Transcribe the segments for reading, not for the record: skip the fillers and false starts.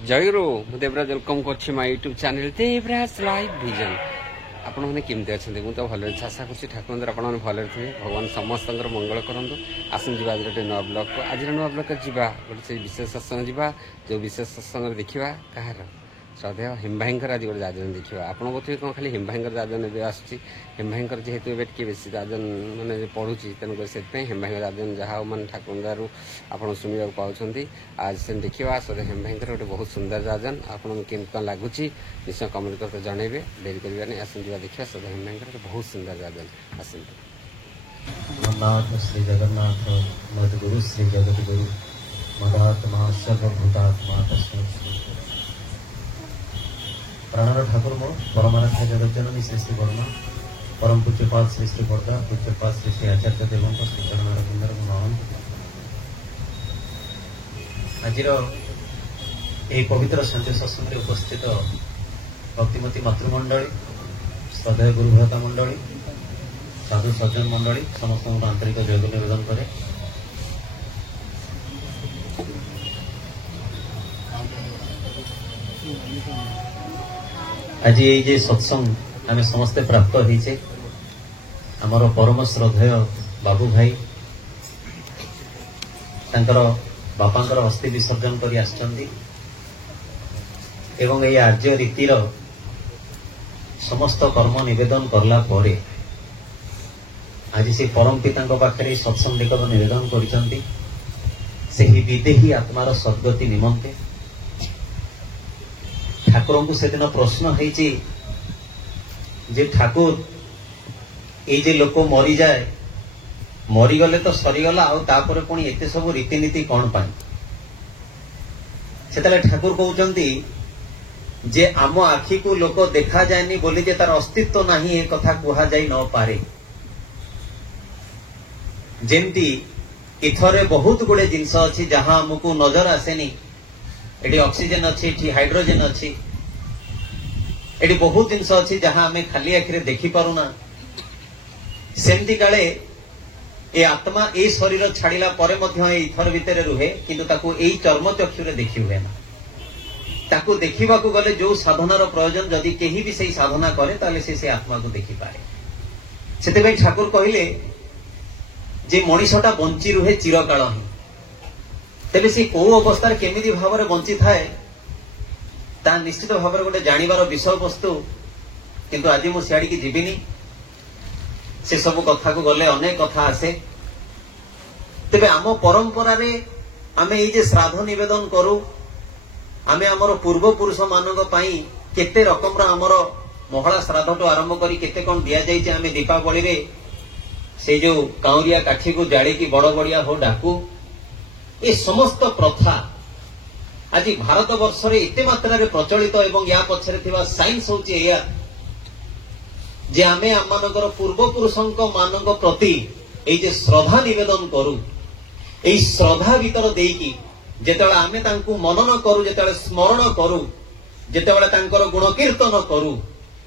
जय गुरु मु देवराज वेलकम कर my YouTube channel Devraj live vision. आपण मैंने केमती अच्छा मुझे तो भल आशा कर ठाकुर आप भले थे भगवान समस्त मंगल करूँ। आसन जी आज गोटे नुआ ब्लग को आज नुआ ब्लग जा गोटे विशेष सत्संग जा जो विशेष सत्संग देखा कहार श्रद्धेय हेम भाई आज गोटे जाजन देखा आप बोधे कौन खाली हेम भाई जाजन ए आसूँ हेम भाई जेहेतु ए किए बेस जाजन मैंने पढ़ुची तेणुक से हेम भाई जाजन जहाँ मैंने ठाकुर दारू आप शुणा पाँच आज से देखा श्रद्धेय हेम भाई गोटे बहुत सुंदर जाजन आपको कम लगुच निश्चय कमेंट करते जनइबे डेरी करवानी आसन जा देखा श्रद्धेय हेम भाई गोटे बहुत सुंदर जाजन आसन श्री जगन्नाथ मद गुरु श्री जगत गुरु मदात्मा सर्वभूतात्मा तस्मै प्राणर ठाकुर मो परमाराध्य जगत जननी श्री श्री वर्मा परम पूज्यपाद श्री श्री बर्दा पूज्यपाद श्री श्री आचार्य देव श्री चरण रविंदर महान आज यही पवित्र शांति सत्संग उपस्थित भक्तिमती मातृमंडली श्रद्धेय गुरुभ्राता मंडली साधु सज्जन मंडली समस्त आंतरिक जय निवेदन करे। आज ये सत्संग आम समस्ते प्राप्त होइछे आमर परम श्रद्धेय बाबू भाई तांकर बापांकर अस्थि विसर्जन करी आछंती एवं ये आर्य रीतिर समस्त कर्म निवेदन करला परे आज से परम पिता पाखे सत्संग निकट निवेदन करिसंती सेही विदेही आत्मार सद्गति निमंते ठाकुर को सेदिन प्रश्न है जे ठाकुर ये लोक मरी जाए मरीगले तो सरीगला आउे पुणी एत सब रीतिनीति कौन पाई से ठाकुर कहते जे आम आखि को लोक देखा जाए बोली जे तार अस्तित्व नहीं ए कथा कह जाई न पारे जेमती इथरे बहुत गुड़े जिनस अच्छी जहां आमको नजर आसेनी एटी ऑक्सीजन अच्छी एटी हाइड्रोजन अच्छी एटी बहुत जिनस अच्छी जहां आमे खाली आखिरे देखि पारुना सेमती काले ए आत्मा ए शरीर छाड़िला परे मध्य ए इथर भितरे रुहे किंतु ताकू एई चर्म चक्षुरे देखि हुए ना ताकू देखिबाकू गले जो साधनार प्रयोजन जदि केही भी सेई साधना करे ताले से आत्मा को देखि पारे। सेते भाई ठाकुर कहिले जे मनीषटा बंची रुहे चिरकाल ही तेबे से कौ अवस्था केमिति भाव बंची थाए ता निश्चित भाव गोटे जानिबार विषय वस्तु किंतु आज मु सियाड़ी की जीविनी से सब कथा को गले अनेक कथा आसे तेबे आम परंपरा रे आमे ये श्राद्ध निवेदन करू आमे आमर पूर्व पुरुष मानक पई केते रकम आमर महला श्राद्ध तो आरंभ करी केते कोन दिया जाई जे आमे दीपावली रे से जो काउरिया काठी को जाड़ी की बड़ बड़िया हो डाकू ये समस्त प्रथा आज भारत वर्ष रे इते मात्रा रे प्रचलित एवं या पछरे थिबा साइंस होची एया जे आमे आमानकर पूर्व पुरुषंक मानक प्रति ए जे श्रद्धा निवेदन करू ए श्रद्धा भीतर देकी जेतेबेले आमे तांकू मनन करू जेतेबेले स्मरण करू जेतेबेले तांकर गुण कीर्तन करू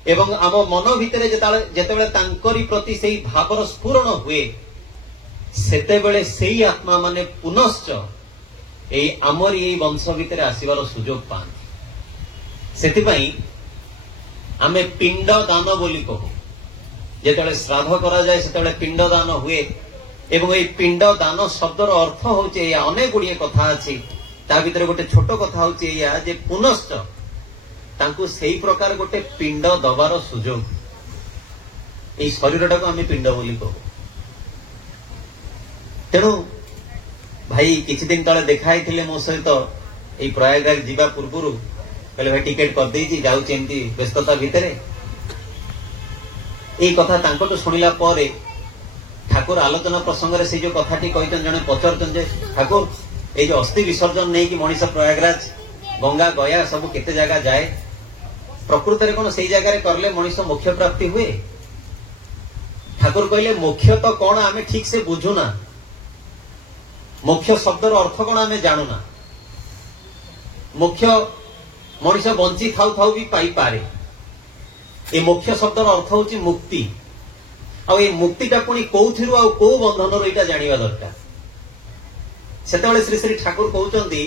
एवं आम मन भितरे जेतेबेले तांकरी प्रति सेही भावर स्फुरण हुए सेतेबेले सेही आत्मा माने पुनश्च ए आमर ये वंश भितर आसीबार सुजोग पाती सेतिपई आमे पिंड दान बोली कहू जेतेबेले श्राद्ध करा जाए सेतेबेले पिंड दान हुए एवं ए पिंड दान शब्दर अर्थ होचे या अनेक गुड़िए कथा अछि ता भितर गोटे छोट कथा होचे या जे पुनश्च तांकु सेही प्रकार गोटे पिंड दबार सुजोग ए शरीरटा को आमे पिंड बोली कहू तेणु भाई किछि दिन तले देखाई थिले मो सहित ए प्रयागराज जीवा पूर्वरु कहले भाई टिकेट कर देछि जाउछि एंती व्यस्तता भितरे ए कथा तांको तो सुनिला परे ठाकुर आलोचना प्रसंग रे से जो कथाटी कहितन जने पचरतन जे ठाकुर ए जो अस्थि विसर्जन नै कि मनीष प्रयागराज गंगा गया सब केते जगह जाए प्रकृति रे कोन सेही जगह रे करले मनीष मोक्ष प्राप्ति हुए ठाकुर कहले मोक्ष तो कोन आमे ठीक से बुझुना मोक्ष शब्दर अर्थ कौन आमे जानूना मोक्ष मनीष बंची थाउ थाउ भी पाई पारे ए मोक्ष शब्दर अर्थ होची मुक्ति आ ए मुक्तिटा पुणी कोउथिरु आ को बंधन एटा जानिबा दरकार सेतेबेले श्री श्री ठाकुर कहउचंदी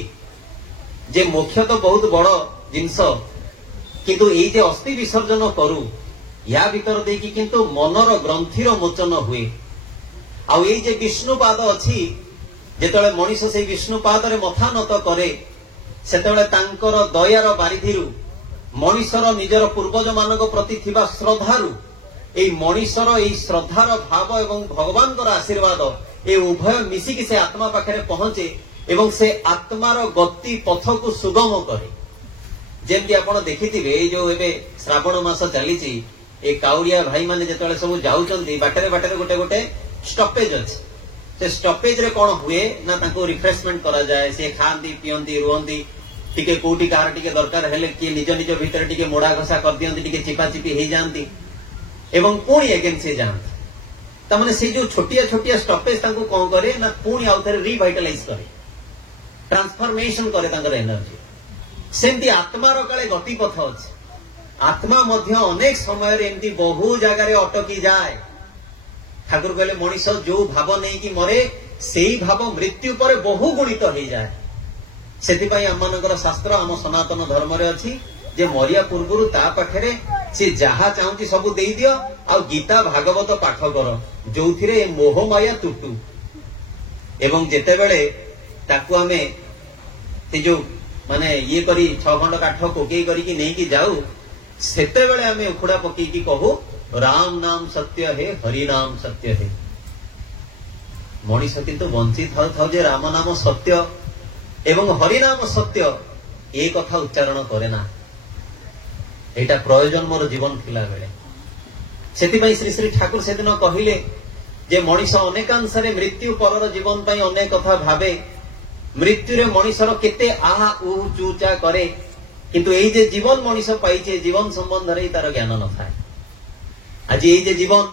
जे मोक्ष तो बहुत बड़ जिनस किंतु एई जे अस्थि विसर्जन करू या भीतर देखी किंतु मनर ग्रंथिर मोचन हुए आउ एई जे विष्णुपाद अछि जेतले मनीष से विष्णुपाद रे मथा नत करे सेतले तांकर दयार बारिधिरु मनीषर निजर पूर्वज मानक प्रति थिबा श्रद्धारु एई मनीषर एई श्रद्धार भाव एवं भगवानकर आशीर्वाद ए उभय मिसिकी से आत्मा पाखरे पहुंचे एवं से आत्मार गति पथ को सुगम करे जेमती आपण देखिथिबे ए जो एबे श्रावण मास चलीची ए काउरिया भाई माने जेतले सब जाउचंदी बाटरे बाटरे गोटे गोटे स्टॉपेज अछि से स्टॉपेज रे कोन हुए ना ताको रिफ्रेशमेंट करा जाय से खांदी पियंदी रुहंदी टिके कोठी कार टिके दरकार हेले कि निज निज भीतर टिके मोड़ा घसा कर दियंती टिके चिपा चिपी हे जानती एवं पुणी अगेन से जानती तमने से जो छोटिया छोटिया स्टॉपेज ताको कोन करे ना पुणी आउथरे रिवाइटलाइज करे ट्रांसफॉर्मेशन करे तांकर एनर्जी सेमती आत्मार काले गति पथ अछि आत्मा मध्य अनेक समय रे एमती बहु जगह रे अटकी जाए ठाकुर कहले मनीष जो भाव नहीं कि मरे सेई भाव मृत्यु पर बहु गुणित हो जाए सेतिपाई आमनकर शास्त्र आम सनातन धर्म रे अछि जे मरिया पूर्वरु ता पाखरे से जहा चाहूची सब देई दियो आ गीता भागवत पाठ कर जोथिरे मोह माया तुटू एवं जेते बेले ताकू आमे ते जो माने ये करी 6 खंड काठ कोकेई करी कि नहीं कि जाऊ सेते बेले आमे उखुडा पकी कि कहू राम नाम सत्य है हरि नाम सत्य है मनीष किंतु वंचित था जे राम नाम सत्य एवं हरि नाम सत्य ए कथा उच्चारण करे ना एटा प्रयोजन मोर जीवन थिला बेले सेति श्री श्री ठाकुर से दिन कहिले जे मनीष अनेकांश मृत्यु परर जीवन पई अनेक कथा भावे मृत्यु रे मनीषर केते आहा उ चूचा करे किंतु एई जे जीवन मनीष पाइछे जीवन संबंध रे तार ज्ञान न थाए आज ये जे जीवन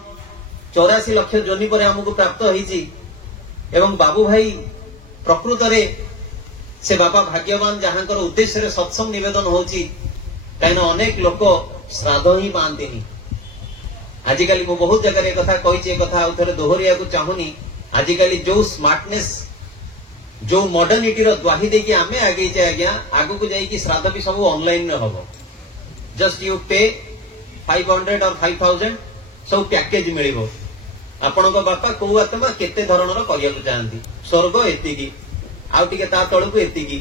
84 लाख जोनि पर हमको प्राप्त होईची एवं बाबू भाई प्रकृत रे से बाबा भाग्यवान जहांकर उद्देश्य रे सत्संग निवेदन होची काइन अनेक लोक श्राद्ध ही पांतेनी आजिकाली मो बहुत जगह रे कथा कहिची ए कथा उथरे दोहरिया को चाहुनी आजिकाली जो स्मार्टनेस जो मॉडर्निटी रो द्वाही देकी आमे आगे जे आज्ञा आगु को जाई कि श्राद्ध भी सब ऑनलाइन रे हबो जस्ट यू पे 500 और 5000 सब पैकेज मिलिबो आपण को बापा को आत्मा केते धरणर करिया चाहंती स्वर्ग एतिकी आउ टिके ता तळकु एतिकी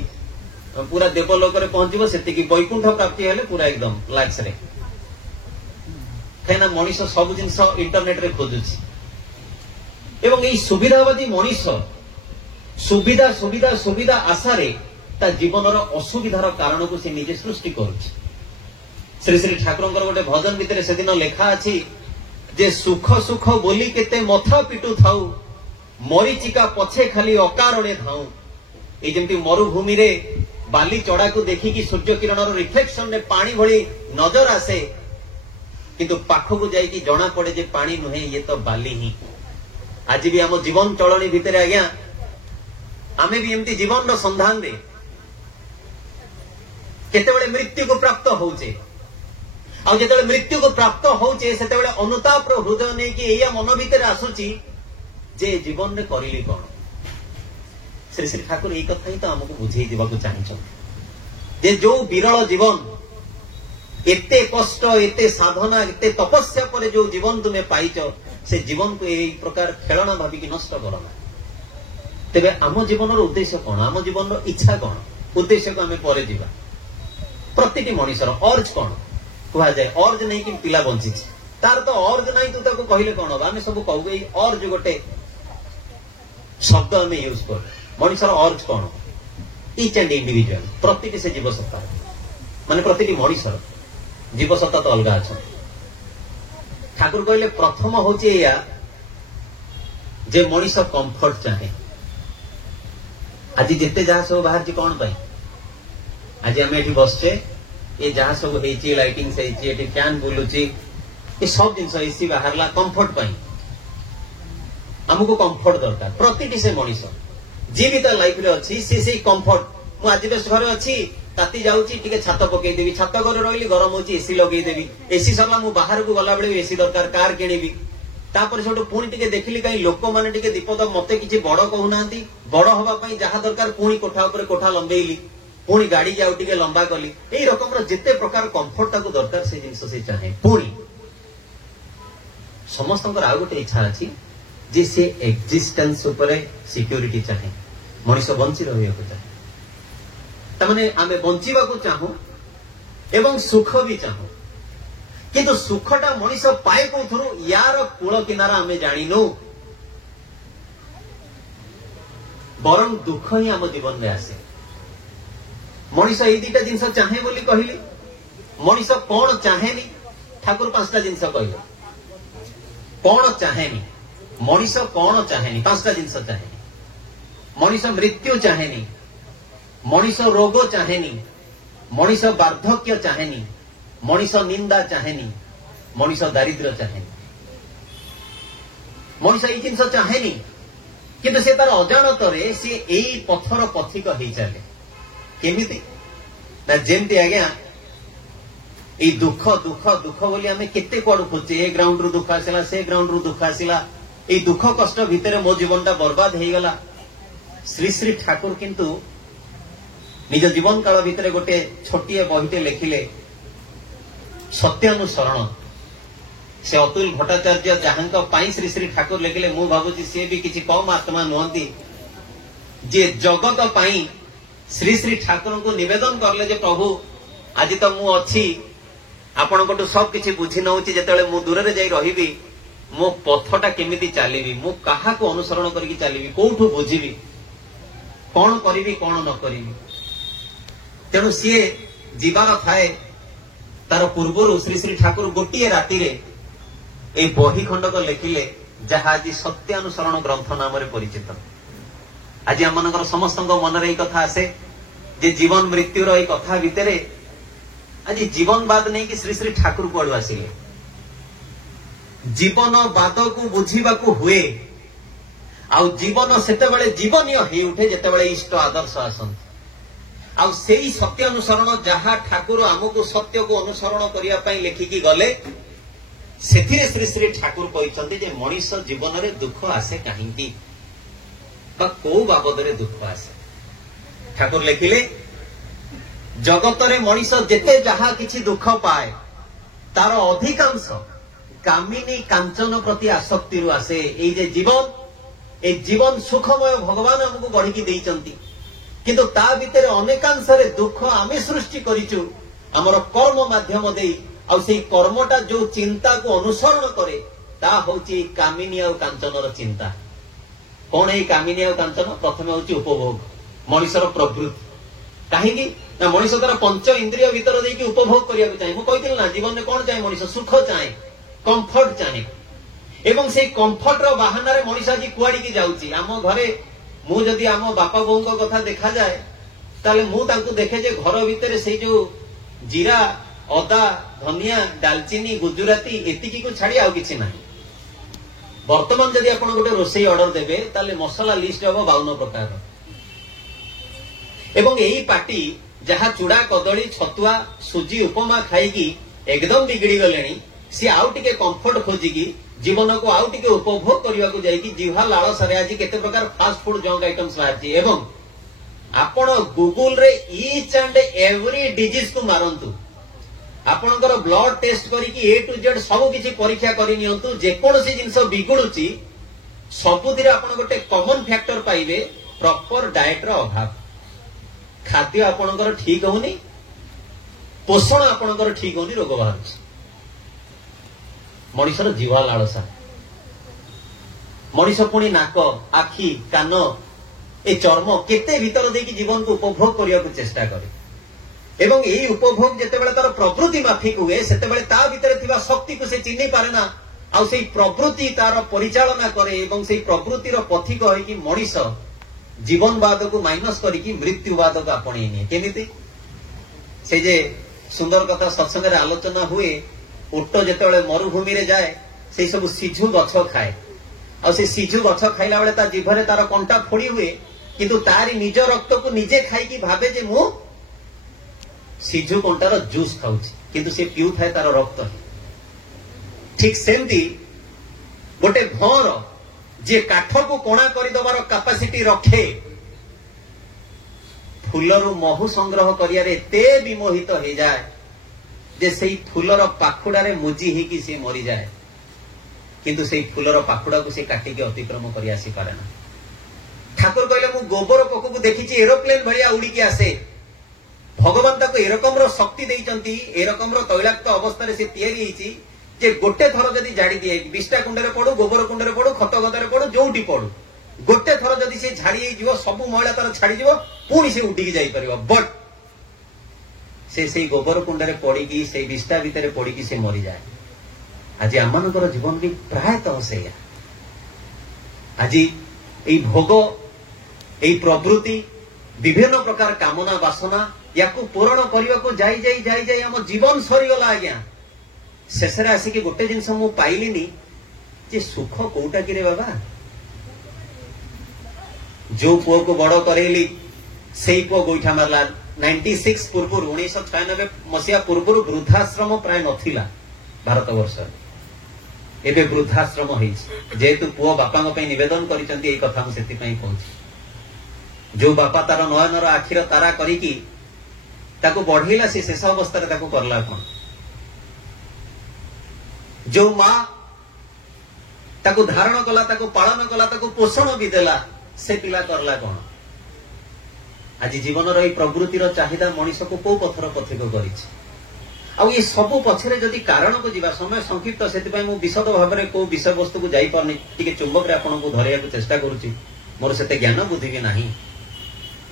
पूरा देवलोक रे पहुंचबो सेतिकी वैकुंठ प्राप्ति हेले पूरा एकदम लाक्स रे केना मनीष सब जिंस इंटरनेट रे खोजुची एवं एई सुविधावादी मनीष सुविधा सुविधा सुविधा आशा रे ता जीवनर असुविधार कारण को से निजे सृष्टि करूची श्री श्री ठाकुर गोटे भजन भितर से दिन लेखा अछि जे सुख सुख बोली केते मथा पिटु थाउ मरीचिका पछे खाली अकारणे थाउ ए जेमती मरुभूमि रे बाली चढ़ा को देखी कि सूर्य किरण रिफ्लेक्शन ने पानी भली नजर आसे किंतु पाखो को जाई कि जना पड़े जे पानी नुहे ये तो बाली ही आज भी हम जीवन चलनी भितर आज्ञा आमे भी एमती जीवन रो संधान दे केते बळे मृत्यु को प्राप्त होउचे आ जेते मृत्यु को प्राप्त होउचे सेते बेले अनुताप रो हृदय नै कि एया मन भितर आसुची जे जीवन रे करिली कोन श्री श्री ठाकुर एई कथा ही तो हमको बुझेई दिबा को चाहि जे जो विरल जीवन एते कष्ट एते साधना एते तपस्या पर जो जीवन तुमे पाइचो से जीवन को एई प्रकार खेलना भाबी कि नष्ट करना तेबे आम जीवन रो उद्देश्य कोन आम जीवन रो इच्छा कोन उद्देश्य को हमें परे दिबा प्रतिटी मनीषर अर्ज कोन कहा जाए अर्ज नहीं कि पिला बंची तार तो अर्ज नहीं तू ताको कहले कोन आमे सब कहू एई अर्ज गोटे शब्द हमें यूज कर मनीषर अर्ज कोन ईच एंड इंडिविजुअल प्रतिटी से जीव सत्ता माने प्रतिटी मनीषर जीव सत्ता तो अलग अच्छा ठाकुर कहले प्रथम होची या जे मनीष कंफर्ट चाहे आज जिते जहाँ सब बाहर कौन पाई आज आम ये बसचे ये जहाँ सब होती लाइटिंग से ये फैन बुलूची ये सब जिन एसी बाहर कंफर्ट पाई आमको कंफर्ट दरकार प्रतिटी से मनीष जी भी लाइफ रे अच्छी से कंफर्ट मुझे बेस्ट घरे अच्छी ताती जाऊँगी टिके छात पकईदेवी छात घरे रही गरम होची एसी लगेदेवी एसी सरला मु बाहर को गला बेले एसी दरकार कार किनिबी तापर सेठू पुणी टिके देखिली कहीं लोक माने टिके दीपद मते किछि बड़ कहूना बड़ हवा पई जहा दरकार पुणी कोठा ऊपर कोठा लंबेइली पुणी गाड़ी जाऊ टिके लंबा कली एई रकम जिते प्रकार कंफर्ट ताको दरकार से जिनस से चाहे पुणी समस्त आउ गोटे इच्छा अच्छी जे से एक्जिस्टेंस उपरे सिक्योरिटी चाहे मनीष बंची रहा चाहे तमाने आमे बंचीबा को चाहू एवं सुख भी चाहू किंतु सुखटा मनीष पाए कोथुरु यार कूल किनारा आमे जानिनु बरं दुख ही आम जीवन में आसे मनीष ये दुटा जिनस चाहे बोली कहली मनीष कौन चाहेनी ठाकुर पांचटा जिनस कहले कौन चाहेनी मनीष कौन चाहेनी पांचटा जिनस चाहेनी मनीष मृत्यु चाहेनी मनीष रोग चाहेनी मनीष वार्धक्य चाहेनी मनीष निंदा चाहेनी मनीष दारिद्र्य चाहेनी मनीष ये जिनस चाहेनी किंतु से तार अजाणतरे सी एई पथर पथिक हो चले केमिति ना जेमती आज्ञा ए दुख दुख दुख बोली आमे केते कुआडू खोजे ए ग्राउंड रु दुख आसिला से ग्राउंड रु दुख आसिला ए दुख कष्ट भितर मो जीवनटा बर्बाद हो गला श्री श्री ठाकुर किंतु निज जीवन काल भितर गोटे छोटिए बहिटे लिखिले सत्यानुसरण से अतुल भट्टाचार्य जहां श्री श्री ठाकुर लिखिले मु भावुची सी भी किसी कम आत्मा नुहंती जे जगत पाई श्री श्री ठाकुर को निवेदन करले जे प्रभु आज तो मु अच्छी आपण को सब किसी बुझी नौची जेतेबेले मु दूर रे जाई रहिबी मो पथटा केमिति चलीबी मु काहा को अनुसरण करके चलीबी कोठु बुझीबी कौन करीबी कौन न करीबी तेणु सी जीवार थाए तार पूर्वर श्री श्री ठाकुर गोटे राति रे ए बही खंडक लिखिले जहाँ आज सत्यानुसरण ग्रंथ नाम परिचित आज आम समस्त मन में कथा आसे जे जीवन मृत्युर ये कथा भितर आज जीवन बाद नहीं कि श्री श्री ठाकुर कुआडू आसिले जीवन बाद को बुझीबा हुए आउ जीवन सेतेबेले जीवनीय हो उठे जेतेबेले इष्ट आदर्श आसंत आउ सेई सत्य अनुसरण जहाँ ठाकुर आमको सत्य को अनुसरण करिया पई लेखिकी गले सेथिरे श्री श्री ठाकुर कहते जे मनीष जीवन में दुख आसे कहीं को बाबद दुख आसे ठाकुर लिखिले जगत रे मनीष जेते जहा किछि दुख पाए तार अधिकांश कामिनी कांचन प्रति आसक्ति रु आसे ए जीवन सुखमय भगवान हमको गढ़ी देइचंती किंतु ता भितर अनेकांश रे दुख आमे सृष्टि करिचु हमर कर्म माध्यम देई आ से कर्मटा जो चिंता को अनुसरण करे ता होची कामिनी आ कांचनर चिंता कौन है कामिनी आ कांचन प्रथम होची उपभोग मनीषर प्रवृत्ति कहीं ना मनीष तार पंच इंद्रिय भीतर देकी उपभोग करिया चाहे मु कहिथिल ना जीवन में कौन चाहे मनीष सुख चाहे कंफर्ट चाहे एवं से कंफर्ट रो बहाना रे मनीष आज कुआडी की जाउची आम घरे मु जदी आम बापा बों को कथा देखा जाए ताले मु तांको देखे जे घर भीतर से जो जीरा अदा धनिया दालचीनी गुजराती एतिकी को छाड़ी आउ किछि नाही वर्तमान जदि आपण गोटे रोसई ऑर्डर देबे ताले मसला लिस्ट हबो 52 प्रकार एवं एही पार्टी जहा चूड़ा कदली छतुआ सुजी उपमा खाईकी एकदम बिगड़ी गलेनी सी आउ टिके कंफर्ट खोजिकी जीवन को आउ टिके उपभोग करने को जाइकी जिह्वा लाल सारे आज केते प्रकार फास्ट फूड जंक आइटम्स बाहर एवं आपण गूगल रे ईच एंड एवरी डिजीज को मारंतु आपणकर ब्लड टेस्ट करिकी ए टू जेड सब किसी परीक्षा करि नियंतु जेकोसी जिंस बिगुडुची सबुतिर आपण गोटे कॉमन फैक्टर पाइबे प्रॉपर डाइट रो अभाव खाद्य आपणकर ठीक होनी पोषण आपणकर ठीक होनी रोग बाहर मनीषर जीवा लालसा मनीष पुणी नाक आखि कान ए चर्म केते भीतर देकी जीवन को उपभोग करिया को चेष्टा करे एवं यही उपभोग जेतेबेले तार प्रवृत्ति माफिक हुए सेतेबेले ता भीतर थिबा शक्ति को से चिन्हि पारे ना आ सेई प्रवृत्ति तार परिचालना करे एवं सेई प्रवृत्तिर पथिक होई कि मनीष जीवनवाद को माइनस करिकी मृत्युवाद को आपणे निये केमिति से जे सुंदर कथा सत्संग रे आलोचना हुए ओट जेतेबेले मरुभूमि रे जाए से सब सिझु गछ खाए आ से सिझु गछ खाइला बेले ता जीभरे तार कंटा फोड़ी हुए किंतु तारी निज रक्त को निजे खाई भावे जे मु सिझु कंटार जूस खाऊची किंतु से पिउ थाए तार रक्त ठीक सेमती गोटे भौर जे काठ को कोणा कर दबार कैपेसिटी रखे फूलरू महू संग्रह करियारे एते विमोहित हो जाए जे सेई फूलर पाखुड़ारे मुजी ही सी मरी जाए किंतु सेई फूलर पाखुड़ा को से काटिके अतिक्रम करि आसी पारे ना। ठाकुर कहले मु गोबर पकु देखी एरोप्लेन भलिया उड़ी आसे भगवान ताको एरकम शक्ति देइचंती एरकम तैलाक्त अवस्था से तैयारी होईची जे गोटे थर जदि झाड़ी दिए 20टा कुंडरे पड़ू गोबर कुंडरे पड़ू खत गदारे पड़ू जोटी पड़ू गोटे थर जदि से झाड़ी हो सबू मैला तार छाड़ी पुणी से उडिकी जाई परिबो बट से गोबर कुंडरे पड़ी से 20टा भितर पड़ी से मरी जाए। आज आमनकर जीवन भी प्रायतः से आज यही भोग यही प्रवृत्ति विभिन्न प्रकार कामना बासना या पूरण करने को जाई जाई जाई जाई आम जीवन सरीगला आज्ञा शेष आसिक गोटे जिनस मु पाइलिनी जे सुख कोटा कि रे बाबा जो पुओ को बड़ करेली से पुओ गोईठा मारला 96 पूर्व 1996 मसीहा पूर्व वृद्धाश्रम प्राय नथिला भारत वर्ष एबे वृद्धाश्रम होईछि जेतु पुओ बापा निवेदन करिसंती एई कथा हम सेति पई कहूछि जो बापा तार नयनर आखिर तारा करिकी ताको बढ़ेला से शेष अवस्था रे ताको करला कोन जो मां ताको धारण कला ताको पालन कला ताको पोषण भी देला से पिला करला कोन। आज जीवन रही प्रवृत्तिर चाहिदा मनीष को को पथर पथिक करिछि आ ये सब पछरे जदि कारण को जीवा समय संक्षिप्त सेति पई मु विशद भाव में को विषय वस्तु को जाई परनी टिके चुंबक रे आपन को धरिया को चेष्टा करूछि मोर सेते ज्ञान बुद्धि भी नाही।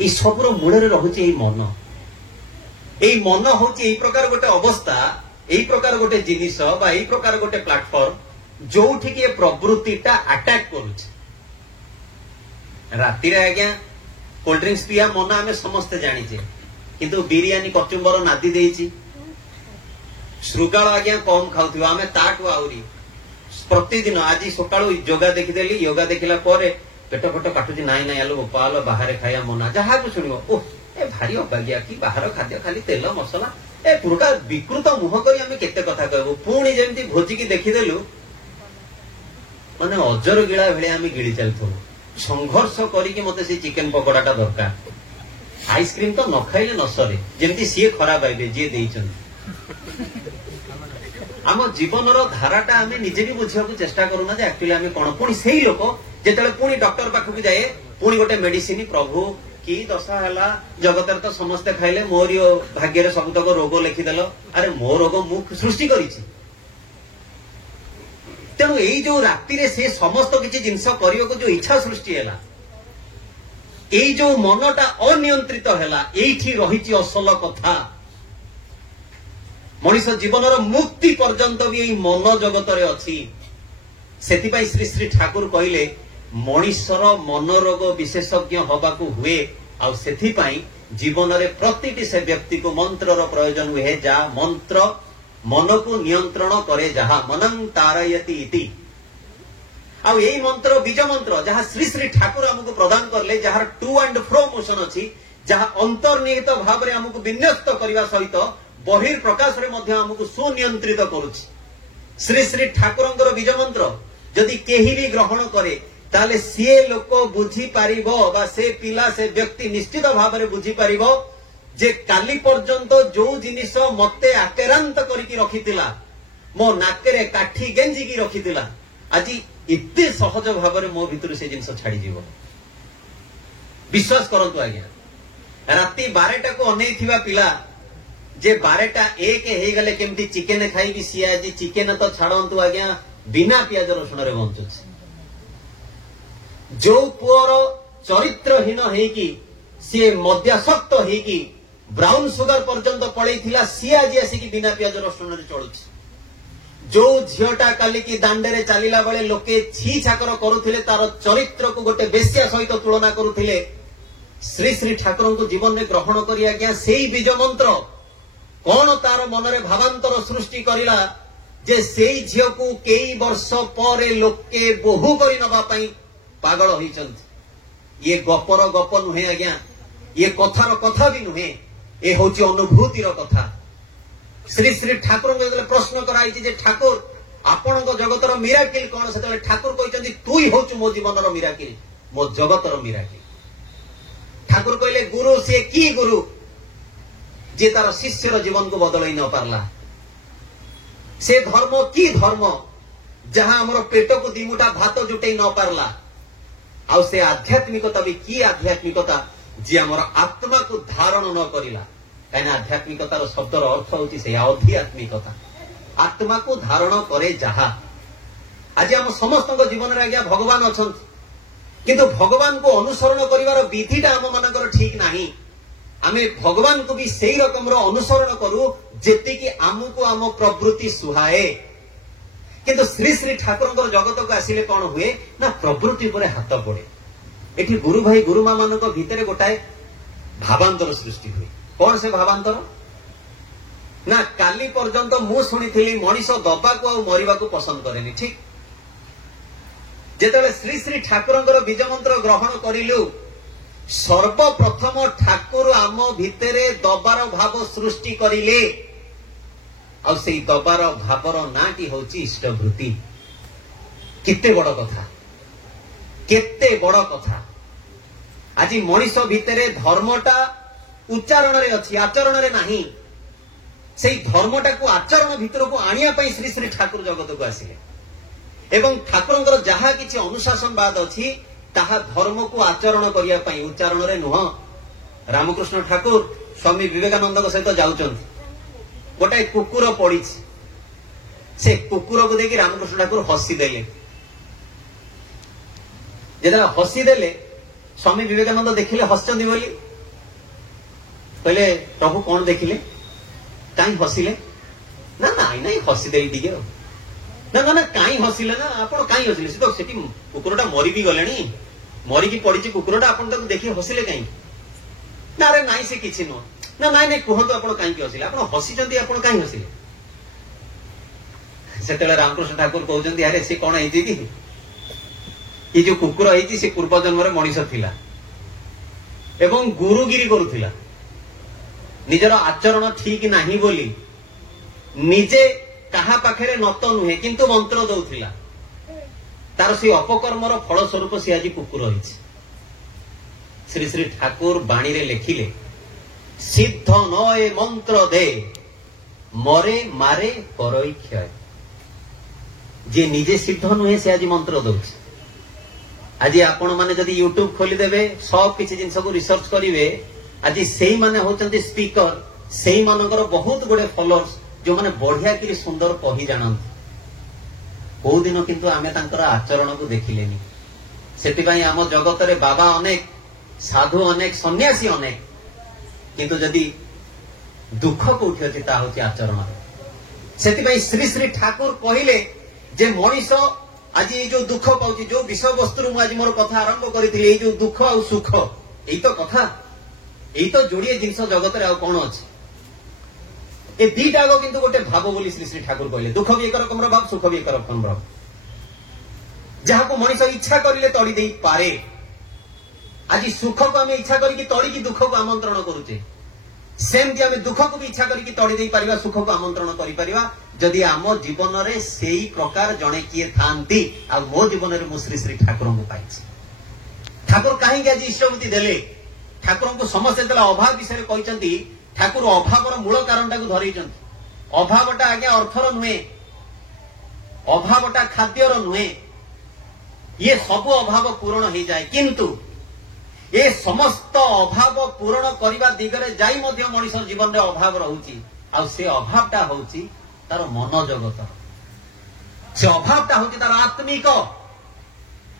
ई सबरो मूल रे रहुछि एई मन होछि एई प्रकार गोटे अवस्था एई प्रकार गोटे जिनिस बा एई प्रकार गोटे प्लेटफॉर्म जोठी के प्रवृत्तिटा अटैक करूछि। राति रे आज्ञा कोल्ड ड्रिंक्स पिया मन आमे समस्त जानिछे किंतु बिरियानी कचुंबर नादी देइछि श्रुगाल आज्ञा कम खाउथिबो आमे ताटु आउरी प्रतिदिन आज सकाळु योगा देखिदेली योगा देखिला परे पेट फट काटुछि नाई नाई आलो गोपाल बाहर खाया मना जहा को सुनिबो ओ ए भारी अबागिया की बाहर खाद्य खाली तेल मसला ए पुरटा विकृत मुह करी आमे केते कथा कहबो पुणी जेमती भोजी की देखिदेलु माने अजर गिळा भेले आमे गिळी चलथो संघर्ष करिके मते से चिकन पकोड़ाटा दरकार आइसक्रीम तो न खाइले न सरे जेमती सी खराब आइबे जे देइछन आम जीवन धाराटा आमे निजे भी बुझिया को चेष्टा करूना जे एक्चुअली आमे कोन पुणी सेही लोक जेतले पुणी डॉक्टर पाखु भी जाए पुणी गोटे मेडिसिन प्रभु की दशा हला जगतर तो समस्ते खाइले मोर भाग्य रे सबतक रोग लिखिदेल अरे मो रोग मु सृष्टि करिछि तेणु यही जो राति रे से समस्त किसी जिनस करियो को जो इच्छा सृष्टि हैला एई जो मनटा अनियंत्रित हैला एठी रहिछि असल कथा मनीष जीवनर मुक्ति पर्यंत भी यही मन जगत रे अछि सेति पई श्री श्री ठाकुर कहिले मनीषर मन रोग विशेषज्ञ हबाकू हुए आ सेति पई जीवन रे प्रतिटी से व्यक्ति को मंत्रर प्रयोजन हुए जा मंत्र मन को नियंत्रण करे जहा मनंग तारयति इति आ यही मंत्र बीज मंत्र जहा श्री श्री ठाकुर हमको प्रदान करले जहार टू एंड फ्रो मोशन अछि जहा अंतर्निहित भाव रे हमको विन्यस्त करबा सहित बहिर प्रकाश रे मध्य हमको सुनियंत्रित करूछि। श्री श्री ठाकुरंकर बीज मंत्र जदि केही भी ग्रहण करे ताले से लोक बुझी पारिबो बा से पिला से व्यक्ति निश्चित भाव रे बुझी पारिबो जे काली पर्यंत जो जिनिस मते आक्रांत करिकि रखितिला मो नाकेरे काठी गेंजी की रखितिला आज इत्ते सहज भाव रे मो भितर से जिनिस छाड़ी जीवो विश्वास करंतु आज्ञा राति 12टा को अनै थिबा पिला जे 12टा 1 हे गले केमती चिकेन खाइबी सी आज चिकेन तो छाड़ंतु आज्ञा बिना प्याज रसुन रे बंचुछि जो पुअर चरित्रहीन हेकी सी मद्यासक्त हेकी ब्राउन सुगर पर्यंत पड़ेइथिला सी आज आसिकी बिना प्याज रसुन रे चलुछि जो झियोटा काली की दांडे चलिला बेले लोके छी छाकर करुथिले तार चरित्र को गोटे बेश्या सहित तुलना करुथिले श्री श्री ठाकुर को जीवन में ग्रहण करी आज्ञा सेई बीज मंत्र कौन तार मन रे भावांतर सृष्टि करिला जे सेई झियो को केई वर्ष परे लोके बहु करि नबा पई पागल होइचंती ये गपर गप नुहे आज्ञा ये कथार कथा भी नुहे ए होची अनुभूतिर कथा। श्री श्री ठाकुर को प्रश्न कराई जे ठाकुर आपण जगतर मिराकिल कौन से ठाकुर कहते तू ही होचु मो जीवन मीराकिल मो जगतर मिराकिल ठाकुर कहले गुरु से की गुरु जे तार शिष्यर जीवन को बदलई न पारला, से धर्म की धर्म जहां हमर पेट को दिमुटा भात जुटई न पारला, आ से आध्यात्मिकता भी की आध्यात्मिकता जे हमर आत्मा को धारण न करिला। कहीं आध्यात्मिकतार शब्दर अर्थ होची से आध्यात्मिकता, आत्मा को धारण करे जहा। आज हम समस्त जीवन रे आज्ञा भगवान अछंती, किंतु भगवान को अनुसरण करिवार विधिटा हम मानकर ठीक नाही। आमे भगवान को भी सही रकम रो अनुसरण करू जेति कि आमको आम प्रवृत्ति सुहाए। किंतु श्री श्री ठाकुर जगत को आसिले कौन हुए ना प्रवृत्ति पर हाथ पड़े। एठी गुरु भाई गुरु मां मान भितर गोटाए भावांतर सृष्टि हुए। कौन से भावांतर ना काली पर्यंत मु शुणी मनीष दबा को मरिबा को पसंद करेनी। ठीक जेतेबेले श्री श्री ठाकुर बीज मंत्र ग्रहण करिलु, सर्वप्रथम ठाकुर आम भितरे दबार भाव सृष्टि करिले, और से दबार भावर नाटी होची इष्टवृत्ति। केते बड़ कथा, केते बड़ कथा। आज मनीष भितरे धर्मटा उच्चारण रे अछि, आचरण रे नाही। सेई धर्मटा को आचरण भितर को आनिया पई श्री श्री ठाकुर जगत को आसिले, एवं ठाकुरंकर जहा किछि अनुशासनवाद अछि ताहा धर्म को आचरण करिया पई, उच्चारण रे नुह। रामकृष्ण ठाकुर स्वामी विवेकानंद सहित जाउचंती, गोटाए कुकुर पड़ी, से कुकुर को देखि रामकृष्ण ठाकुर हसी देले। जेदा हसी देले स्वामी विवेकानंद देखिले हसचंदी बोली, कहले प्रभु कौन देखिले काई हसिले? ना नाई नाई हसी देई दिगे। ना ना ना काई हसिले ना आपण काई हसिले? से तो सेठी कुकुरटा मरि भी गलेनी, मरि की पड़ी कुकुरटा, आपण ताको देखि हसिले काई? ना रे नाई से किछि न। ना नाई नाई कहतो आपण काई की हसिले? आपण हसिचंदी, आपण काई हसिले? सेतेले रामकृष्ण ठाकुर कहउचंदी अरे से कोन हेछि कि ये जो कुकुर हेछि से पूर्व जन्म रे मनीष थिला एवं गुरुगिरी करुथिला। निजर आचरण ठीक नाही बोली निजे कहा पाखरे नत नुहे किंतु मंत्र दउथिला, तार से अपकर्मर फल स्वरूप से आज कुकुर होइछि। श्री श्री ठाकुर बाणी रे लेखिले, सिद्ध नए मंत्र दे मरे मारे करई क्षय। जे निजे सिद्ध नुहे से आज मंत्र दउछि। आज आपण माने जदि यूट्यूब खोली देबे, सब किछि जिंस को रिसर्च करिवे, आज सेही माने होचंती स्पीकर, सेही मानकर बहुत गुडे फॉलोअर्स जो माने बढ़िया कि सुंदर कहि जानंती। बहु दिन किंतु आमे तांकर आचरण को देखिलेनी। सेति पई आम जगत रे बाबा अनेक, साधु अनेक, सन्यासी अनेक, किंतु जदि दुख कोठी अछि ता होछि आचरण। सेति पई श्री श्री ठाकुर कहिले जे मनीष आज ये जो दुख पाउछि, जो विषय वस्तु मु आज मोर कथा आरंभ करिथिले, ये जो दुख और सुख एई तो कथा, एई तो जोड़िए जिंस जगत रे आ कोन अछि। ए दीटा गो किंतु गोटे भाव बोली श्री श्री ठाकुर कहले, दुख भी एक रकम भाव, सुख भी एक रकम भाव। जहा को मनीष इच्छा करिले तड़ी देई पारे। आज सुख को आमे इच्छा करी कि तड़ी की दुख को आमंत्रण करूचे, सेमती आमे दुख को भी इच्छा करी कि तड़ी देई परिबा, सुख को आमंत्रण करि परिबा। जदि आम जीवन रे सेही प्रकार जणे किए थांती, आ मो जीवन रे मु श्री श्री ठाकुर को पाइछि। ठाकुर काहे आज इष्टवृत्ति देले? ठाकुर को समस्त देला अभाव विषय कहिसंती। ठाकुर अभावर मूल कारणटा को धरैचंती। अभावटा आगे अर्थर नुहे, अभावटा खाद्यर नुहे, ये सब अभाव पूर्ण हो जाए, किंतु ये समस्त अभाव पूर्ण करने दिगरे जाई मध्य मनीष जीवन रे अभाव रहुची। आ से अभावटा होची तार मन जगत, से अभावटा होची तार आत्मिक।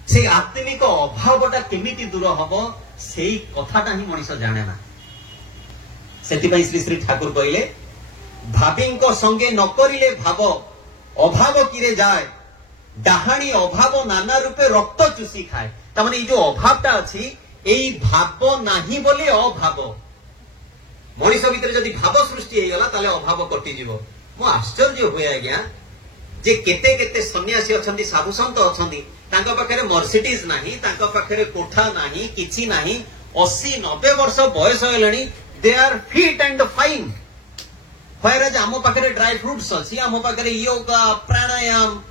से आत्मिक अभावटा केमिति दूर हबो सेही कथाटा ही मनीष जाने ना। सेतिपई श्री श्री ठाकुर कहले, भावींक संगे न करिले भाव अभाव किरे जाए, डाहाणी अभाव नाना रूपे रक्त चुसी खाए। तामाने ये जो अभावटा अछि एई भाव नाही बोले अभाव। मनीष भितर जदि भाव सृष्टि हे गला ताले अभाव कटि जिवो। मो आश्चर्य हुए आज्ञा जे केते केते सन्यासी अछंती, साधु संत अछंती, तांका पाखरे मर्सिडीज नाही, तांका पाखरे कोठा नाही, किछि नाही, 80-90 वर्ष बयस हेलणी, they are fit and fine. Whereas आमो पाखरे ड्राई फ्रूट्स अछि, आमो पाखरे योगा प्राणायाम,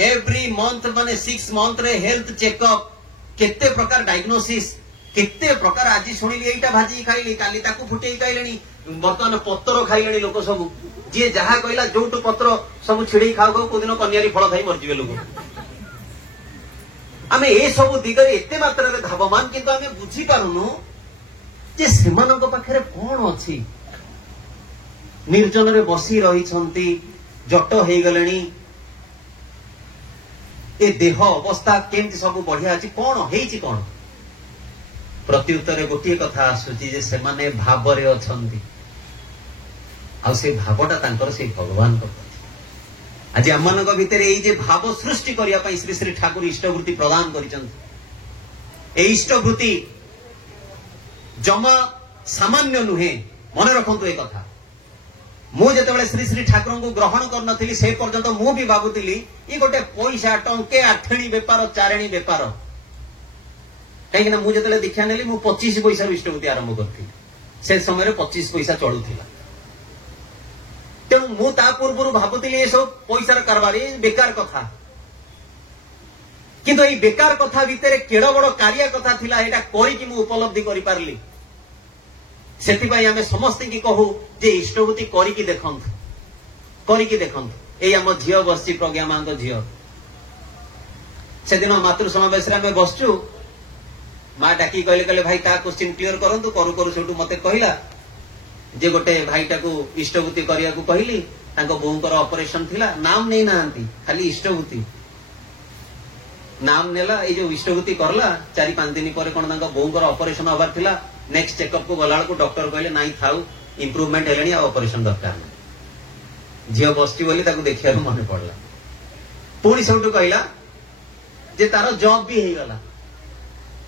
एवरी मंथ माने 6 मंथ रे हेल्थ चेकअप, केते प्रकार डायग्नोसिस, केते प्रकार आज शुणिली एटा भाजी खाइली काली ताकू फुटेई खाइलेनी बर्तमान पत्र खाइलेनी लोक सब जी जहा कहला जोटू पत्र सब छिड़े खाऊ खाऊ को दिन कन्यारी फल खाई मरजिबे लोक आमे ए सब दिगरे एते मात्रा रे धावमान किंतु आमे बुझी पारुनु जे सेमानक पाखरे कोन अछि निर्जन रे बसी रही छंती जट हे गलेनी ए देह अवस्था केमती सब बढ़िया अछि कोन हेछि कोन प्रत्युत्तर गोटे कथा आसुची जे सेमाने भावरे अछंती आ से भावटा तांकर से भगवान को आज आमनक भितर ए जे भाव सृष्टि करिया पई श्री श्री ठाकुर इष्टवृत्ति प्रदान करिसंती ए इष्टवृत्ति जमा सामान्य नुहे मन रखंतु ए कथा मु जेतेबेले श्री श्री ठाकुर को ग्रहण करनथिली से पर्यंत मु भी भाबुतिली ई गोटे पैसा टंके आठणी बेपार चारेणी बेपार कहीं मु जेतेबेले दीक्षा नेली मु 25 पैसा इष्टवृत्ति आरंभ करथि से समय रे 25 पैसा चलुथिला तेणु मु ता पूर्व भाबुतिली ए सब पैसार कारबार बेकार कथा किंतु ए बेकार कथा भितर केड़ बड़ कार्य कथा थिला एटा करी कि मु उपलब्धि करि पारली सेतिबाई आमे समस्त की कहू जे इष्टवृत्ति करिकी देखंतु ए आम झियो बसची प्रज्ञा मांग झियो से दिन मातृ समावेश रे आमे बसचु माँ डाकी कहले कहले भाई ता क्वेश्चन क्लियर करंतु करू करू सेटू मते कहला जे गोटे भाईटा को इष्टवृत्ति करिया को कहली तांको बोऊंकर ऑपरेशन थिला नाम नै नांती खाली इष्टवृत्ति नाम नेला ए जो इष्टवृत्ति करला 4-5 दिन पर कोन तांको बोऊंकर ऑपरेशन होबार थिला नेक्स्ट चेकअप को गला को डॉक्टर कहले नाही थाउ इंप्रूवमेंट हेलेनी आ ऑपरेशन दरकार नै झियो बसची बोली ताको देखिया मन पड़ला पुणी सबटू कहला जे तारो जॉब भी हे गला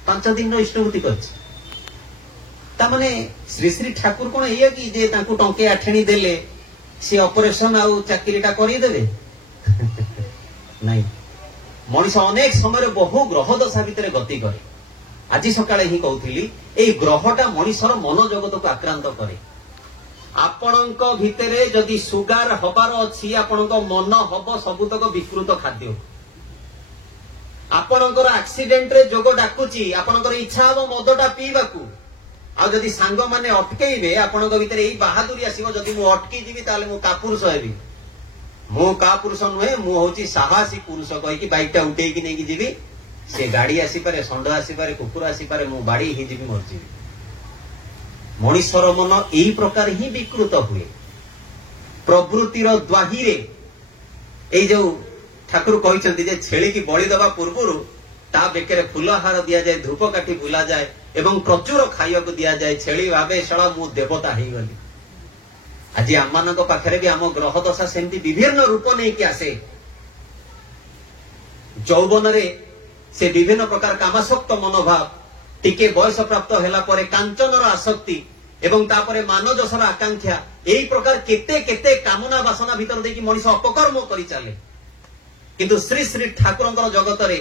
5 दिन रो इष्टवृत्ति करछि ता माने श्री श्री ठाकुर कोन एया कि जे ताको टंके आठणी देले से ऑपरेशन आ चाकरीटा करी देबे नाही मनीष अनेक समय बहु ग्रह दशा भितर गति करे आज सकाळे ही कहूली ए ग्रहटा मनीषर मन जगत को आक्रांत करे आपणक भितरे जदि सुगार हबार अछि आपणक मन हब सबुतक विकृत खाद्य आपणकर एक्सीडेंट रे जोग डाकुची आपणकर इच्छा हब मदटा पीबाकू आ जदि सांग माने अटकेइबे आपणक भितरे एई बहादुरी आसीबो जदि मु अटकी जीवी ताले मु कापुरुष हेबी मु कापुरुष नुहे मु होची साहसी पुरुष कहि कि बाइकटा उठेई कि नै कि जीवी से गाड़ी आसी पारे षंड आसी पारे कुकुर आसी पारे मु बाड़ी ही जीवी मरजी मनीषर मन एई प्रकार ही विकृत हुए प्रवृत्तिर द्वाही रे एई जो ठाकुर कहिसंती जे छेली की बळी दबा पूर्वरु ता बेकरे फुलहार दिया जाए धूप काठी बुला जाए एवं प्रचुर खाइया को दिया जाए छेली भाबे शाला मु देवता हेई गली आज आममानक पाखरे भी आम ग्रह दशा सेमती विभिन्न रूप नहीं कि आसे यौवन रे से विभिन्न प्रकार कामासक्त मनोभाव टिके बयस प्राप्त होला परे कांचनर आसक्ति एवं तापरे मानजसर आकांक्षा एई प्रकार केते केते कामना वासना भीतर देखि मनीष अपकर्म करि चाले किंतु श्री श्री ठाकुरंकर जगत रे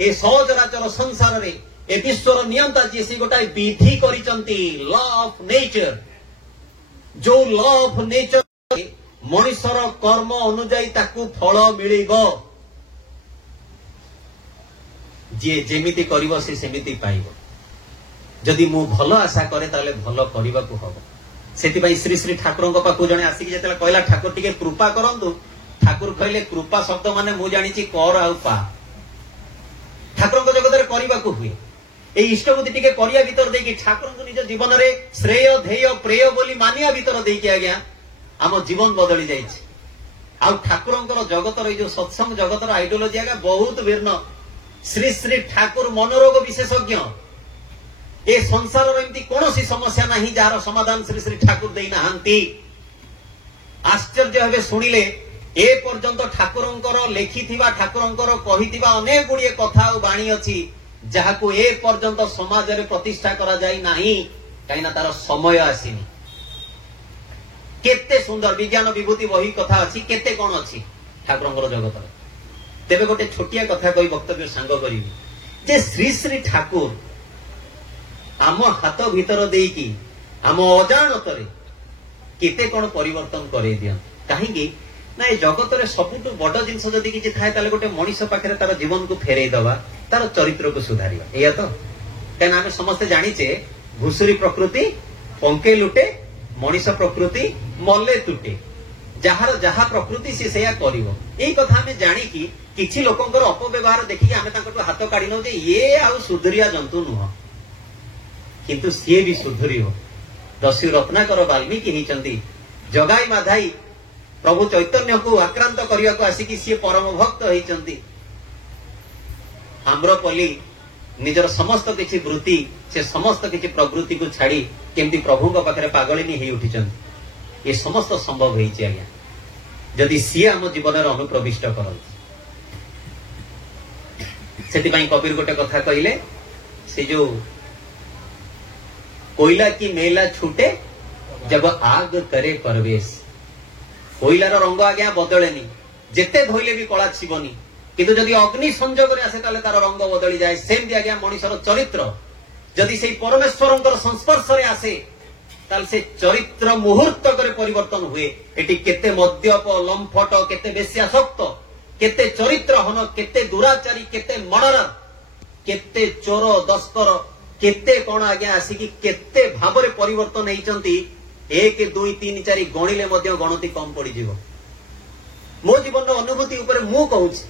ए सहचराचर संसार रे ए विश्वर नियंता जी सी गोटाए विधि करिसंती लॉ ऑफ नेचर जो लॉ ऑफ नेचर मनीषर कर्म अनुजाई ताकू फल मिलिबो जे जेमिति करिवो से सेमिति पाइबो जदि मु भलो आशा करे ताले भलो करिबा को हबो सेति पई श्री श्री ठाकुरंक पाखु जने आसी कि जेतला कहला ठाकुर टिके कृपा करंतु ठाकुर कहले कृपा शब्द माने मु जानिछि कर आ पा ठाकुरंक जगत रे करिबा को हुए ए इष्टवृत्ति टिके करिया भीतर देकी ठाकुरंक निज जीवन रे श्रेय ध्येय प्रेय बोली मानिया भीतर देकी आज्ञा आम जीवन बदली जाइछि आ ठाकुरंकर जगत रे जो सत्संग जगत रो आइडियोलॉजी आज्ञा बहुत भिन्न श्री श्री ठाकुर मनोरोग विशेषज्ञ ए संसार एमती कौन समस्या नहीं जार समाधान श्री श्री ठाकुर दे नाहांती आश्चर्य भावे शुणिले ए पर्यंत ठाकुरंकर लेखिथिबा ठाकुरंकर कहिथिबा अनेक गुड़िए कथा और बाणी अछि जाहाकू ए पर्यंत समाज रे प्रतिष्ठा करा जाई नाही काईना तार समय आसीनी केते सुंदर विज्ञान विभूति वही कथा अछि केते कोन अछि ठाकुरंकर जगत रे तेबे गोटे छोटिया कथा कहि वक्तव्य सांग करिवि जे श्री श्री ठाकुर आम हाथ भीतर देकी आम अजाणतरे केते कोन परिवर्तन करे दिया काहेकि ना ए जगत रे सबुटु बड़ जिंस जदि किछि थाए ताले गोटे मनीष पाखरे तार जीवन को फेरई दवा तार चरित्र को सुधारिबा एया तो କାରଣ ଆମେ ସମସ୍ତେ ଜାଣିଛେ ଘୁଷୁରୀ ପ୍ରକୃତି ପଙ୍କେ ଲୁଟେ, ମଣିଷ ପ୍ରକୃତି ମଲେ ତୁଟେ। ଯାହାର ଯାହା ପ୍ରକୃତି ସେ ସେଇଆ କରିବ। ଏଇ କଥା ଆମେ ଜାଣିକି କିଛି ଲୋକଙ୍କର ଅପବ୍ୟବହାର ଦେଖିକି ଆମେ ତାଙ୍କଠୁ ହାତ କାଢି ନେଉ ଯେ ଇଏ ଆଉ ସୁଧୁରିଆ ଜନ୍ତୁ ନୁହଁ, କିନ୍ତୁ ସିଏ ବି ସୁଧୁରିବ। ଦସ୍ୟୁ ରତ୍ନାକର ବାଲ୍ମୀକି ହେଇଛନ୍ତି ଜଗାଇ ମାଧାଇ ପ୍ରଭୁ ଚୈତନ୍ୟକୁ ଆକ୍ରାନ୍ତ କରିବାକୁ ଆସିକି ସିଏ ପରମ ଭକ୍ତ ହେଇଛନ୍ତି। ଆମ୍ରପଲ୍ଲୀ ନିଜର ସମସ୍ତ କିଛି ବୃତ୍ତି, ସେ ସମସ୍ତ କିଛି ପ୍ରବୃତ୍ତିକୁ ଛାଡି କେମିତି ପ୍ରଭୁଙ୍କ ପାଖରେ ପାଗଳିନୀ ହେଇ ଉଠିଛନ୍ତି। ଏ ସମସ୍ତ ସମ୍ଭବ ହେଇଛି ଆଜ୍ଞା ଯଦି ସିଏ ଆମ ଜୀବନରେ ଅନୁପ୍ରବିଷ୍ଟ କରନ୍ତି। ସେଥିପାଇଁ କବିର ଗୋଟେ କଥା କହିଲେ, ସେ ଯୋଉ କୋଇଲା କି ମେଲା ଛୁଟେ जब आग करे परवेश। कोईलार रंग आज्ञा बदलेनी, जेते धोइले भी कला छिबनी, किंतु जदि अग्नि संजोग आसे ताले तार रंग बदली जाए। सेमती आज्ञा मनुष्यर चरित्र जदि से परमेश्वर संस्पर्श आसे ताल से चरित्र मुहूर्त करे परिवर्तन हुए। एटी केते मद्यप लंफट, केते बेश्यासक्त, केते चरित्र हन, केते दुराचारी, केते मर्डरर, केते चोर दस्कर, केते कौन आज्ञा आसिकी केते भावरे परिवर्तन होइचंती। 1 2 3 4 गणिले मध्य गणति कम पड़ी जीव। मो जीवन अनुभूति ऊपर मु कहूछि,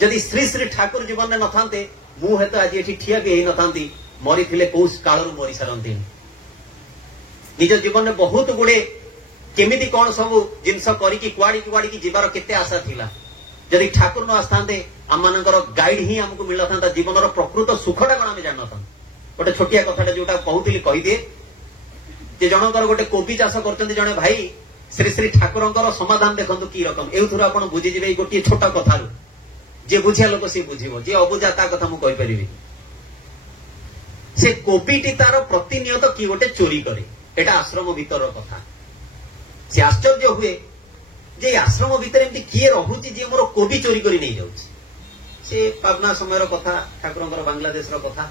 जदि श्री श्री ठाकुर जीवन में नथांते मु हेत आज एठी ठिया भी हेई नथांती। मरी थिले कोस कालरु मरी सारंती। निज जीवन में बहुत गुड़े केमिति कौन सब जिनस करिकी कुआड़ी कुआड़ी की जीवार केते आशा थिला। जदि ठाकुर न आस्थांते आम मानकर गाइड ही हमको मिल था जीवन प्रकृत सुखटा कौन आम जान था। गोटे छोटिया कथाटा जोटा कहूली कहीदिए जे जनकर गोटे कोबी चाष करते जड़े भाई श्री श्री ठाकुर समाधान देखो कि रकम एथुर आप बुझीजे। गोटे छोट कथार जे बुझिया लोक सी बुझीब, जे अबुझा ता कथा मुझे कहीपरि। से कोबीटी तार प्रतिनियत कि गोटे चोरी करे, एटा आश्रम भीतर कथा। से आश्चर्य हुए जे आश्रम भीतर एमती किए रहुची जे मोर कोबी चोरी करी नहीं जाउची। से पावना समय कथा, ठाकुर बांग्लादेश कथा।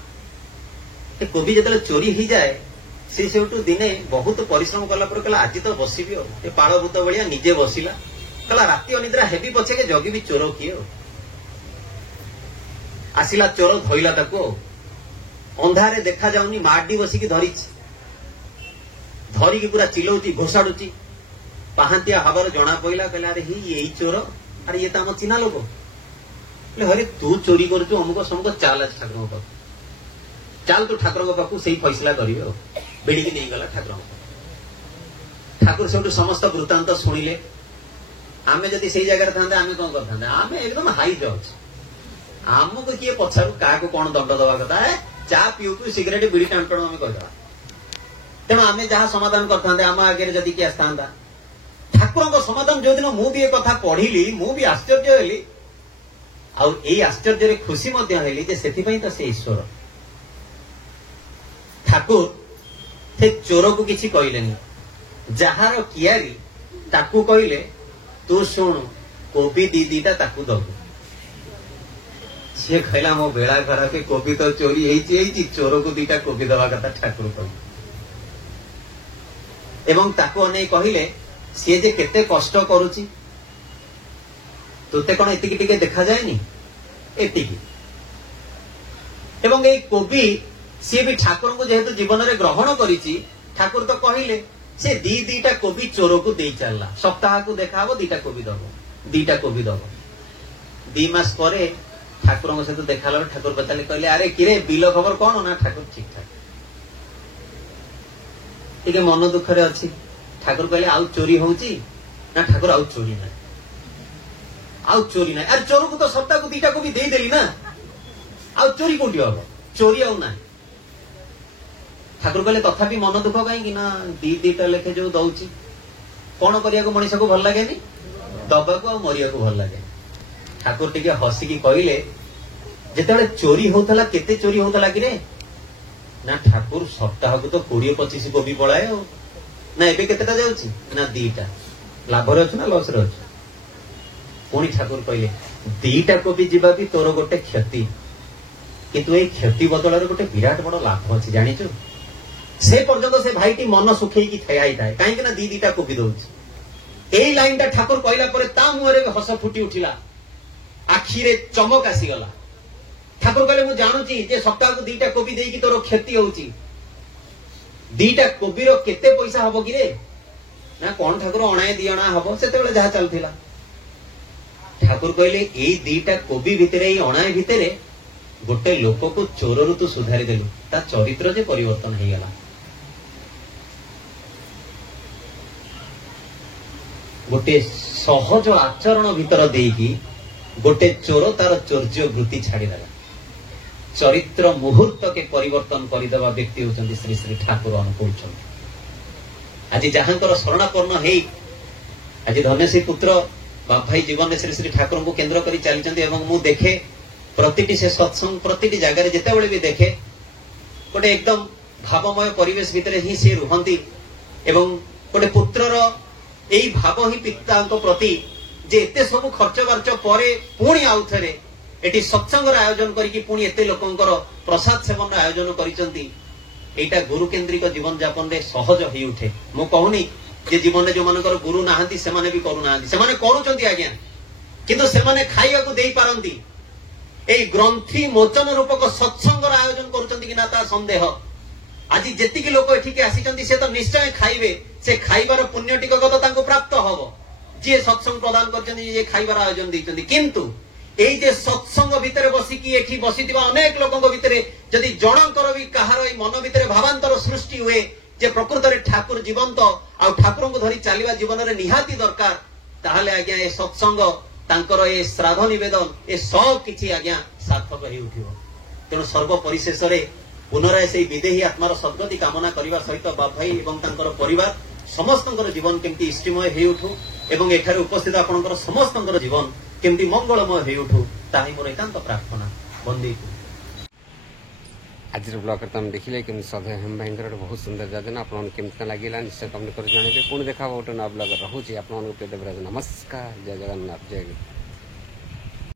कोबी जो चोरी हो जाए से सेठू दिने बहुत परिश्रम कला पर कहला आज तो बसबी और पाड़भूत भाया निजे बसिला। कहला राति अनिद्रा हेबी पछे के जगी भी चोर किए। आसिला चोर धइला ताको अंधारे देखा जाउनी माडी बसिकी धरी धरिकी पूरा चिलौची घोषाड़ुची। पाहांतिया हवार जना पइला, कहला अरे ही यही चोर, अरे ये तो आम चिन्हा लोक। अरे तू चोरी करुचु अमुक समूक, चाल आज ठाकुर पाख, चाल तू ठाकुर पाखु से फैसला करिवे। बेड़िकी नहीं गला ठाकुर। ठाकुर से समस्त वृत्तांत शुणिले। आमे जदि से जगह था आमे कौन करते आमे एकदम हाई जज। आमको किए पछारू क्या कौन दंड दवा कथा है, चा पीऊ पीऊ सिगरेट बीड़ी टाण टाण आम करदे। तेणु आमे जहाँ समाधान करते आम आगे जदि किए आसता ठाकुर समाधान जो दिन मुझे कथा पढ़िली मुझे आश्चर्य हेली। आई आश्चर्य खुशी हेली जे सेथिपई तो से ईश्वर। ठाकुर से चोर को किसी कहलेनी, जार कियारी ताकू कहले तू शुण कोबी दी दीटा ताकू दबू। सी कहला मो बेड़ा खराब, कोबी तो चोरी है, चोर को दीटा कोबी दवा कथा ठाकुर कह। एवं ताकू अने कहले सी जे केते कष्ट करुची, तोते कौन एतिकी टिके देखा जाएनी एतिकी। एवं ए कोबी सी भी ठाकुर को जेहेतु जीवन में ग्रहण करिची, ठाकुर तो कहले से दीटा कोबी चोर को दे चलला। सप्ताह को देखा हो दीटा कोबी दब, दीटा कोबी दब। 2 मास परे ठाकुर सहित देखा ठाकुर पचारे कहले अरे किरे बिल खबर कौन ना। ठाकुर ठीक ठाक टे मन दुखरे अच्छी। ठाकुर कहले आउ चोरी होउची ना। ठाकुर आउ चोरी ना, आउ चोरी ना। अरे चोर को तो सप्ताह को दीटा कोबी दे देली ना, आउ चोरी कोटी हम, चोरी आउ ना। ठाकुर कहले तथापि मन दुख कहीं ना, दीटा लेखे जो दौची कौन करिया मनीष को भल लगे दबा को मरिया को भल लगे। ठाकुर टिके हसिकी कहले जेते चोरी होता केते चोरी होता कि ना। ठाकुर सप्ताह को तो 20-25 कोबी पलाए ना। एबे केतेटा जाउची ना 2टा। लाभ रे ना लॉस रे। पुणी ठाकुर कहले 2टा कोबी जीवा भी तोर गोटे क्षति, किंतु ए क्षति बदल गोटे विराट बड़ लाभ अच्छी जानिचु। से पर्यंत से भाईटी मन सुखेकी ठेयाई थाए कहीं ना 2-2टा कोबी दउची। एई लाइन टा ठाकुर कहला परे ता मुहरे हस फुटी उठिला, आखिरे चमक आसीगला। ठाकुर कहले मु जानुची जे सप्ताह को 2टा कोबी देई कि तोर क्षति होउची 2टा कोबी रो केते पैसा हबो कि रे ना कोन ठाकुर अणाए दियणा हबो सेते बेले जहा चलथिला ठाकुर कहले एई 2टा कोबी भितरे एई अणाए भितरे गोटे लोक को चोर रु तू सुधारी देलु ता चरित्र जे परिवर्तन हो गला गोटे सहज आचरण भीतर देकी गोटे चोर तार चौर्य वृत्ति छाड़ीदेला चरित्र मुहूर्त के परिवर्तन करदेवा व्यक्ति होचंदी श्री श्री ठाकुर अनुकूल आज जहांकर शरणापन्न हे आज धन्यश्री पुत्र बाप भाई जीवन में श्री श्री ठाकुर को केंद्र कर चलते मु देखे प्रतिटी से सत्संग प्रतिटी जगह जिते बड़े भी देखे गोटे एकदम भावमय परिवेश भितर ही से रुहंती एवं गोटे पुत्रर यही भाव ही पिता प्रति जे एते सब खर्च बार्च परे पुणी आउ थे एटी सत्संग आयोजन करके पुणी एते लोकंकर प्रसाद सेवन आयोजन करिसंती एटा गुरु केंद्रिक जीवन यापन रे सहज होई उठे मु कहूनी जे जीवन रे जो मानकर गुरु नाहंती से माने भी करू नाहंती से माने करूचंती आज्ञा किंतु से माने खाइया को देई पारंती ए ग्रंथि मोचन रूपक सत्संग आयोजन करूचंती कि ना ता संदेह आज जेतिकी लोक एठिके आसीचंती से तो निश्चय खाइबे से खाइबार पुण्य टिकक तो तांको प्राप्त हबो जे सत्संग प्रदान करचंती जे खाइबार आयोजन दैचंती किंतु एई जे सत्संग भितरे बसिकी एठी बसिथिबा अनेक लोकंक भितरे जदि जनकर भी कहार एई मन भितरे भावांतर सृष्टि हुए जे प्रकृत रे ठाकुर जीवंत आ ठाकुर को धरी चलिबा जीवन रे निहाती दरकार ताहाले आज्ञा ए सत्संग तांकर ए श्राद्ध निवेदन ए सब किछि आज्ञा सार्थक हेइ उठिबो तेणु सर्व परिशेष रे पुनराय से विदेही आत्मार सद्गति कामना करने सहित बाप भाई एवं तांकर परिवार समस्त जीवन केमती इष्टिमय हो उठू एवं एठारे उपस्थित आपणकर समस्त जीवन केमती मंगलमय हो उठू ताही मोर एकांत प्रार्थना बंदी आज ब्लॉग तुम देखिले कि सधे हम भाई बहुत सुंदर योजना आप लगे निश्चय कमेंट कर जनइबे पुणी देखा गोटे नया ब्लॉग रोचे आप देवराज नमस्कार जय जगन्नाथ जय